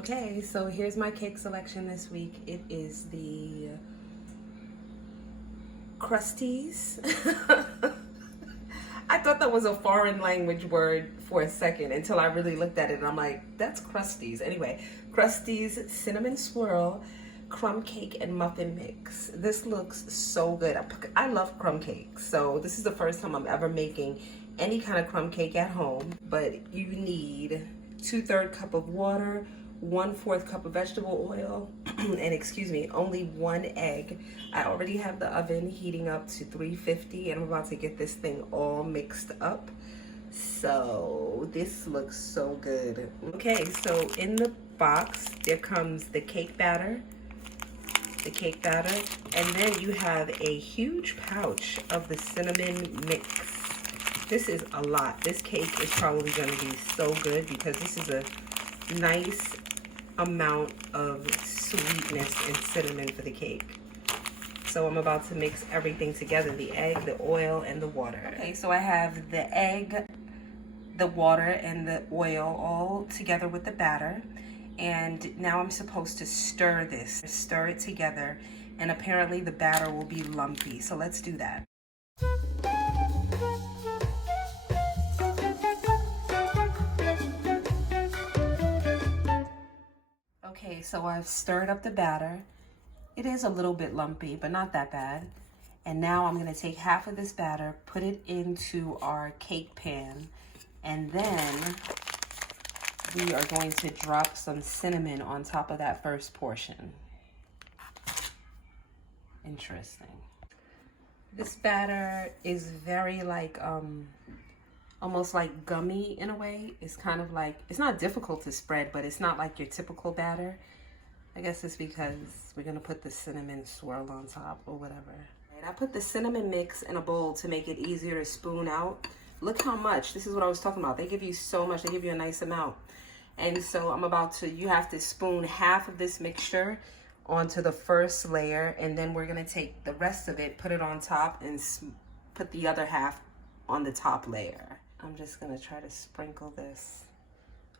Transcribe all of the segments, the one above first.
Okay, so here's my cake selection this week. It is the Krusteaz. I thought that was a foreign language word for a second until I really looked at it and I'm like, that's Krusteaz. Anyway, Krusteaz Cinnamon Swirl Crumb Cake and Muffin Mix. This looks so good. I love crumb cakes, so this is the first time I'm ever making any kind of crumb cake at home. But you need 2/3 cup of water, 1/4 cup of vegetable oil, and excuse me, only 1 egg. I already have the oven heating up to 350 and I'm about to get this thing all mixed up. So this looks so good. Okay, so in the box, there comes the cake batter, and then you have a huge pouch of the cinnamon mix. This is a lot. This cake is probably gonna be so good because this is a nice amount of sweetness and cinnamon for the cake. So I'm about to mix everything together, the egg, the oil, and the water. Okay, so I have the egg, the water, and the oil all together with the batter. And now I'm supposed to stir this, stir it together, and apparently the batter will be lumpy. So let's do that. Okay, so I've stirred up the batter. It is a little bit lumpy, but not that bad. And now I'm gonna take half of this batter, put it into our cake pan, and then we are going to drop some cinnamon on top of that first portion. Interesting. This batter is very like, almost like gummy in a way. It's kind of like, it's not difficult to spread, but it's not like your typical batter. I guess it's because we're gonna put the cinnamon swirl on top or whatever. And I put the cinnamon mix in a bowl to make it easier to spoon out. Look how much, this is what I was talking about. They give you so much, they give you a nice amount. And so I'm about to, you have to spoon half of this mixture onto the first layer, and then we're gonna take the rest of it, put it on top, and put the other half on the top layer. I'm just gonna try to sprinkle this.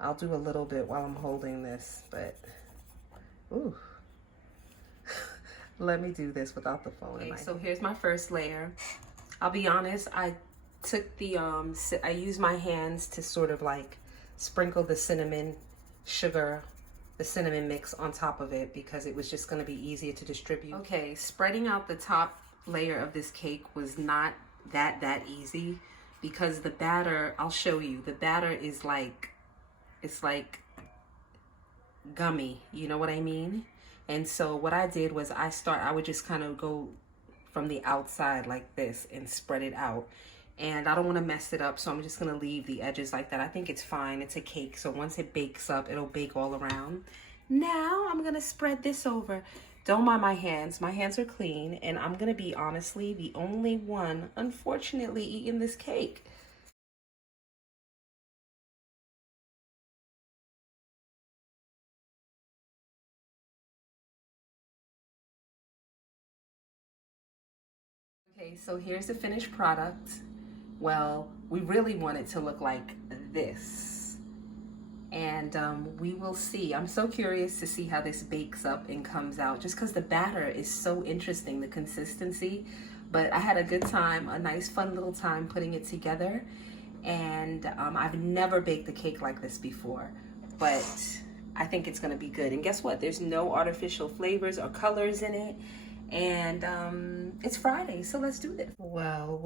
I'll do a little bit while I'm holding this, but, ooh. Let me do this without the phone. Okay, so here's my first layer. I'll be honest, I took the, I used my hands to sort of like sprinkle the cinnamon sugar, the cinnamon mix on top of it because it was just gonna be easier to distribute. Okay, spreading out the top layer of this cake was not that easy because the batter, I'll show you, the batter is like, it's like gummy, you know what I mean? And so what I did was I would just kind of go from the outside like this and spread it out. And I don't want to mess it up, so I'm just going to leave the edges like that. I think it's fine. It's a cake, so once it bakes up, it'll bake all around. Now I'm going to spread this over. Don't mind my hands. My hands are clean, and I'm going to be honestly the only one, unfortunately, eating this cake. Okay, so here's the finished product. Well, we really want it to look like this. And we will see. I'm so curious to see how this bakes up and comes out just because the batter is so interesting, the consistency. But I had a good time, a nice fun little time putting it together. And I've never baked a cake like this before, but I think it's gonna be good. And guess what? There's no artificial flavors or colors in it. And it's Friday, so let's do this. Well,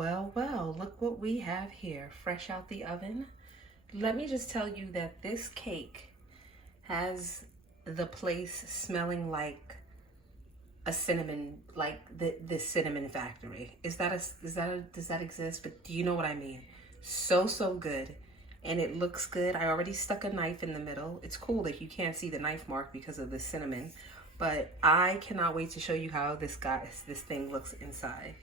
look what we have here, fresh out the oven. Let me just tell you that this cake has the place smelling like a cinnamon, like the cinnamon factory. Does that exist? But do you know what I mean? So good. And it looks good. I already stuck a knife in the middle. It's cool that you can't see the knife mark because of the cinnamon. But I cannot wait to show you how this thing looks inside.